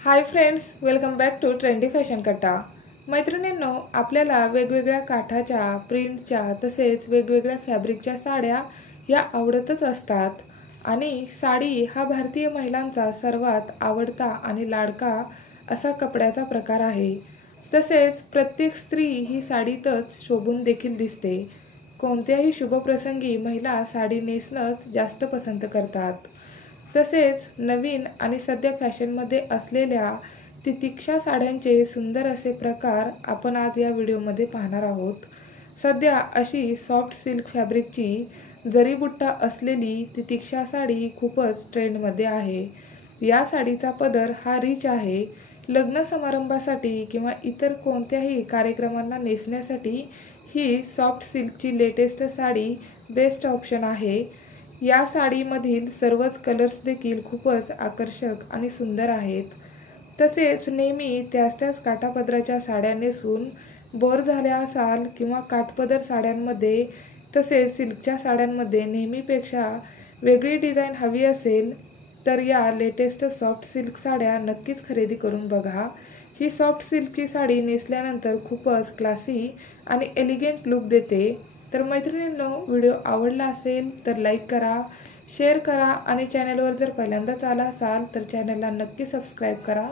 High friends, welcome back to Trendy Fashion Katta. मैत्रिणींनो, आपल्याला वेगवेगळ्या काठाच्या, प्रिंटच्या तसेच वेगवेगळ्या फॅब्रिकच्या साड्या या आवडतच असतात आणि साडी हा भारतीय महिलांचा सर्वात आवडता आणि लाडका असा कपड्याचा प्रकार आहे। तसेच प्रत्येक स्त्री ही साडीतच शोभून देखील दिसते। कोणत्याही शुभप्रसंगी महिला साडी नेसणंच जास्त पसंत करतात। तसेच नवीन आणि सध्या फॅशनमध्ये असलेल्या तितिक्षा साड्यांचे सुंदर असे प्रकार आपण आज या व्हिडिओमध्ये पाहणार आहोत। सध्या अशी सॉफ्ट सिल्क फॅब्रिकची जरीबुट्टा असलेली तितिक्षा साडी खूपच ट्रेंडमध्ये आहे। या साडीचा पदर हा रिच आहे। लग्न समारंभासाठी किंवा इतर कोणत्याही कार्यक्रमांना नेसण्यासाठी ही सॉफ्ट सिल्कची लेटेस्ट साडी बेस्ट ऑप्शन आहे। या साडीमधील सर्वच कलर्स देखील खूपच आकर्षक आणि सुंदर आहेत। तसेच नेहमी त्याच काठापदराच्या साड्या नेसून बोर झाले असाल किंवा काठपदर साड्यांमध्ये तसेच सिल्कच्या साड्यांमध्ये नेहमीपेक्षा वेगळी डिझाइन हवी असेल तर या लेटेस्ट सॉफ्ट सिल्क साड्या नक्कीच खरेदी करून बघा। ही सॉफ्ट सिल्कची साडी नेसल्यानंतर खूपच क्लासी आणि एलिगंट लुक देते। तर मैत्रिणींनो, व्हिडिओ आवडला असेल तर लाईक करा, शेअर करा आणि चॅनलवर जर पहिल्यांदाच आला असाल तर चॅनलला नक्की सबस्क्राईब करा।